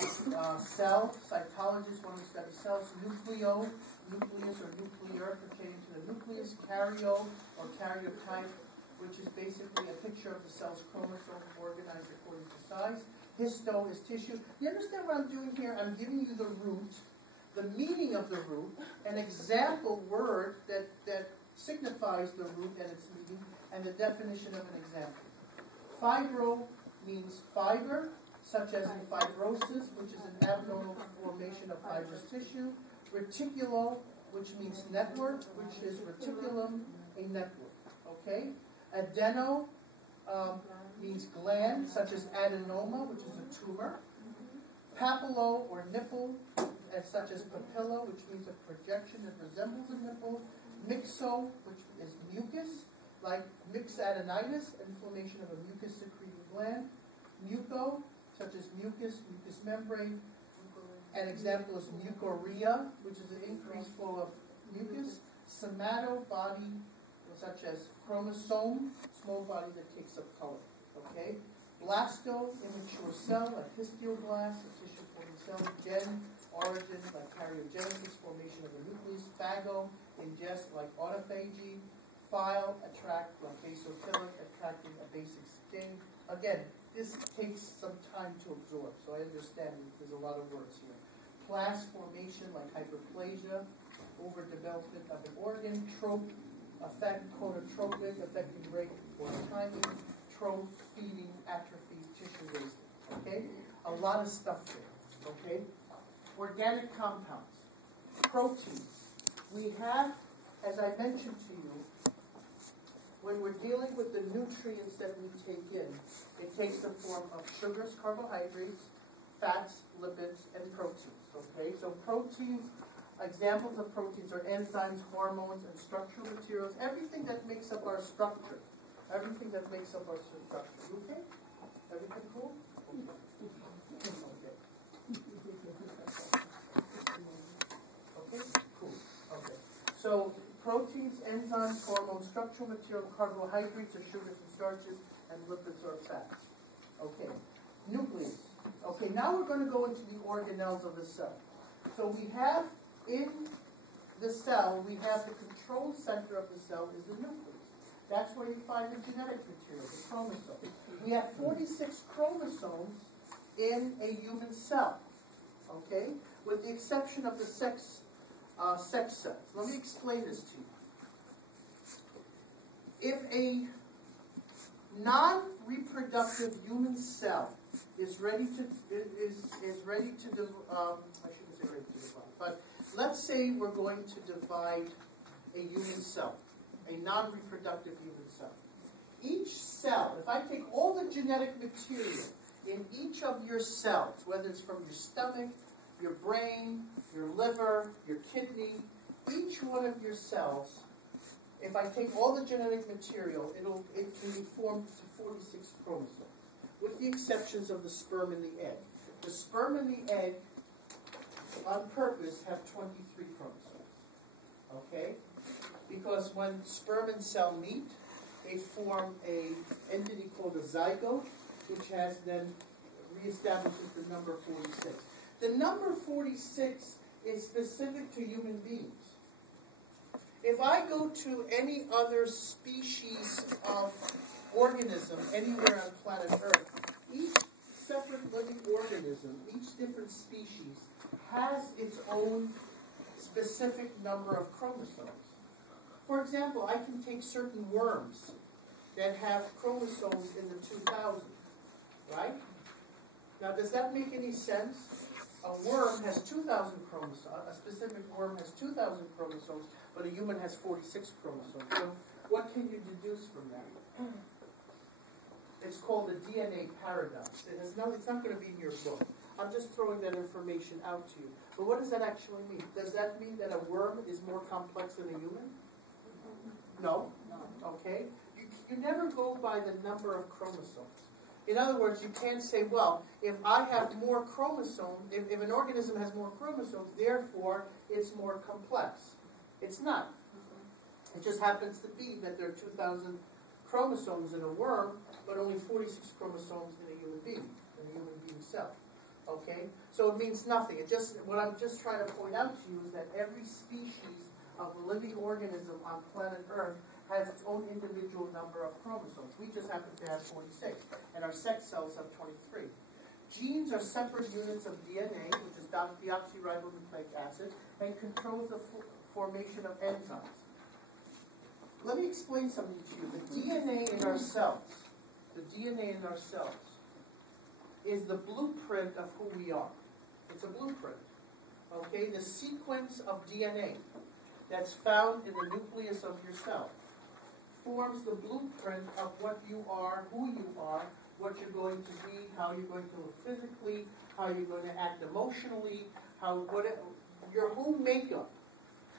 Cell, cytologists want to study cells. Nucleo, nucleus or nuclear pertaining to the nucleus. Karyo or karyotype, which is basically a picture of the cell's chromosome organized according to size. Histo is tissue. You understand what I'm doing here? I'm giving you the root, the meaning of the root, an example word that signifies the root and its meaning, and the definition of an example. Fibro means fiber, such as in fibrosis, which is an abnormal formation of fibrous tissue. Reticulo, which means network, which is reticulum, a network. Okay? Adeno means gland, such as adenoma, which is a tumor. Papillo or nipple, such as papilla, which means a projection that resembles a nipple. Mixo, which is mucus, like myxadenitis, inflammation of a mucus-secreting gland. Muco, such as mucus, mucous membrane. An example is mucorrhea, which is an increased flow of mucus. Somato, body, such as chromosome, small body that takes up color. Okay? Blasto, immature cell, like histioblast, a tissue-forming cell. Gen, origin, like karyogenesis, formation of a nucleus. Phago, ingest, like autophagy. File, attract, like basophilic, attracting a basic sting. Again, this takes some time to absorb, so I understand there's a lot of words here. Plas, formation, like hyperplasia, overdevelopment of an organ. Trope, effect, conotropic, affecting rate or timing. Trope, feeding, atrophy, tissue wasting. Okay? A lot of stuff there. Okay? Organic compounds. Proteins. We have, as I mentioned to you, when we're dealing with the nutrients that we take in, it takes the form of sugars, carbohydrates, fats, lipids, and proteins. Okay? So proteins, examples of proteins are enzymes, hormones, and structural materials. Everything that makes up our structure. Everything that makes up our structure. Okay? Everything cool? Okay. Okay? Cool. Okay. So proteins, enzymes, hormones, structural material, carbohydrates are sugars and starches, and lipids are fats. Okay. Nucleus. Okay, now we're going to go into the organelles of the cell. So we have in the cell, we have the control center of the cell is the nucleus. That's where you find the genetic material, the chromosome. We have 46 chromosomes in a human cell, okay, with the exception of the sex cells. Let me explain this to you. If a non-reproductive human cell is ready to I shouldn't say ready to divide, but let's say we're going to divide a human cell, a non-reproductive human cell. Each cell, if I take all the genetic material in each of your cells, whether it's from your stomach, your brain, your liver, your kidney, each one of your cells, if I take all the genetic material, it can be formed to 46 chromosomes, with the exceptions of the sperm and the egg. The sperm and the egg, on purpose, have 23 chromosomes. Okay? Because when sperm and cell meet, they form an entity called a zygote, which has then reestablishes the number 46. The number 46 is specific to human beings. If I go to any other species of organism anywhere on planet Earth, each separate living organism, each different species, has its own specific number of chromosomes. For example, I can take certain worms that have chromosomes in the 2000, right? Now, does that make any sense? A worm has 2,000 chromosomes. A specific worm has 2,000 chromosomes, but a human has 46 chromosomes. So what can you deduce from that? It's called the DNA paradox. It's not going to be in your book. I'm just throwing that information out to you. But what does that actually mean? Does that mean that a worm is more complex than a human? No? Okay. You never go by the number of chromosomes. In other words, you can't say, well, if I have more chromosomes, if an organism has more chromosomes, therefore it's more complex. It's not. It just happens to be that there are 2,000 chromosomes in a worm, but only 46 chromosomes in a human being cell. Okay? So it means nothing. What I'm just trying to point out to you is that every species of a living organism on planet Earth has its own individual number of chromosomes. We just happen to have 46, and our sex cells have 23. Genes are separate units of DNA, which is deoxyribonucleic acid, and controls the formation of enzymes. Let me explain something to you. The DNA in our cells, is the blueprint of who we are. It's a blueprint. Okay, the sequence of DNA that's found in the nucleus of your cell forms the blueprint of what you are, who you are, what you're going to be, how you're going to look physically, how you're going to act emotionally, your whole makeup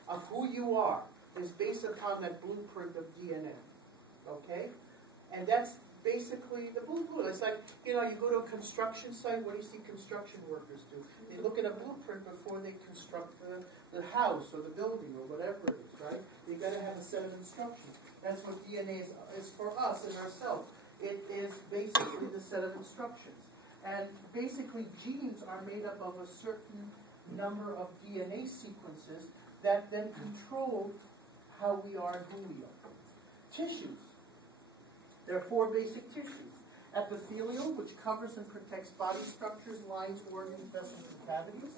of who you are is based upon that blueprint of DNA. Okay? And that's basically the blueprint. It's like, you go to a construction site, what do you see construction workers do? They look at a blueprint before they construct the house or the building or whatever it is, right? You've got to have a set of instructions. That's what DNA is for us in ourselves. It is basically the set of instructions. And basically genes are made up of a certain number of DNA sequences that then control how we are and who we are. Tissues. There are 4 basic tissues. Epithelial, which covers and protects body structures, lines, organs, vessels, and cavities.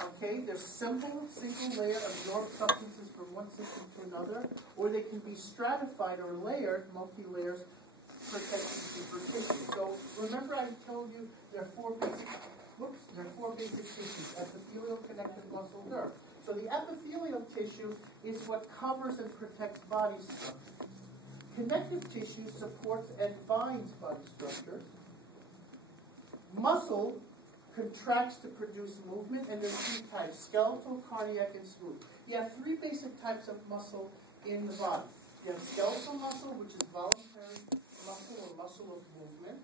Okay, they're simple, single-layer, absorb substances from one system to another, or they can be stratified or layered, multi-layers, protecting deeper tissues. So remember I told you there are 4 basic tissues: epithelial, connective, muscle, nerve. So the epithelial tissue is what covers and protects body structures. Connective tissue supports and binds body structures. Muscle contracts to produce movement, and there's 3 types: skeletal, cardiac, and smooth. You have 3 basic types of muscle in the body. You have skeletal muscle, which is voluntary muscle or muscle of movement.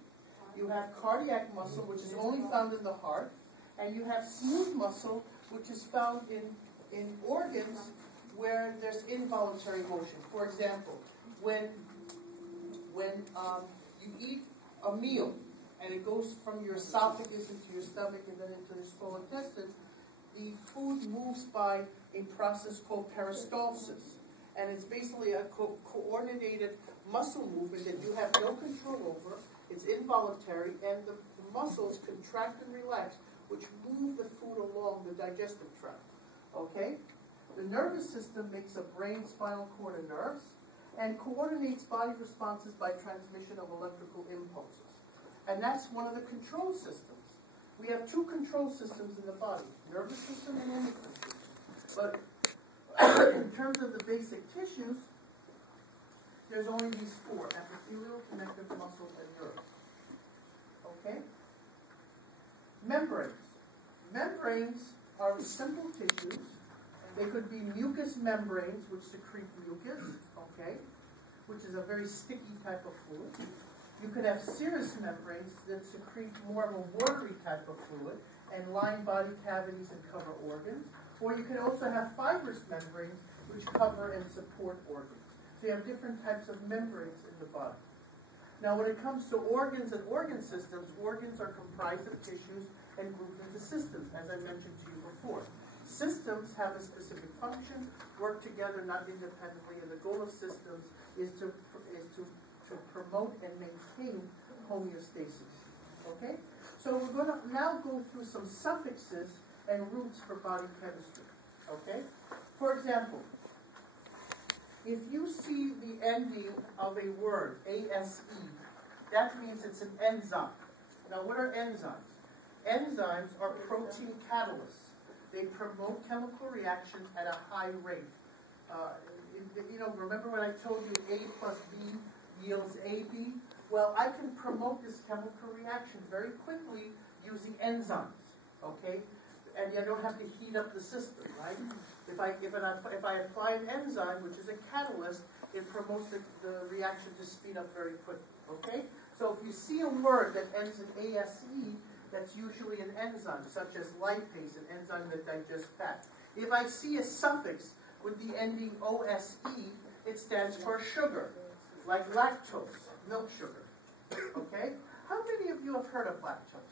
You have cardiac muscle, which is only found in the heart. And you have smooth muscle, which is found in organs where there's involuntary motion. For example, when you eat a meal, and it goes from your esophagus into your stomach and then into the small intestine, the food moves by a process called peristalsis. And it's basically a coordinated muscle movement that you have no control over. It's involuntary, and the muscles contract and relax, which move the food along the digestive tract. Okay? The nervous system makes a brain, spinal cord, and nerves, and coordinates body responses by transmission of electrical impulses. And that's one of the control systems. We have 2 control systems in the body: nervous system and endocrine system. But in terms of the basic tissues, there's only these 4: epithelial, connective, muscle, and nerve. Okay? Membranes. Membranes are simple tissues. They could be mucous membranes, which secrete mucus, okay, which is a very sticky type of fluid. You could have serous membranes that secrete more of a watery type of fluid and line body cavities and cover organs. Or you could also have fibrous membranes which cover and support organs. So you have different types of membranes in the body. Now when it comes to organs and organ systems, organs are comprised of tissues and grouped into systems, as I mentioned to you before. Systems have a specific function, work together, not independently, and the goal of systems is to promote and maintain homeostasis. Okay? So we're going to now go through some suffixes and roots for body chemistry. Okay? For example, if you see the ending of a word, ASE, that means it's an enzyme. Now what are enzymes? Enzymes are protein catalysts. They promote chemical reactions at a high rate. Remember when I told you A plus B yields AB? Well, I can promote this chemical reaction very quickly using enzymes, okay? And I don't have to heat up the system, right? If I apply an enzyme, which is a catalyst, it promotes the reaction to speed up very quickly, okay? So if you see a word that ends in ASE, that's usually an enzyme, such as lipase, an enzyme that digests fat. If I see a suffix with the ending OSE, it stands for sugar, like lactose, milk sugar. Okay? How many of you have heard of lactose?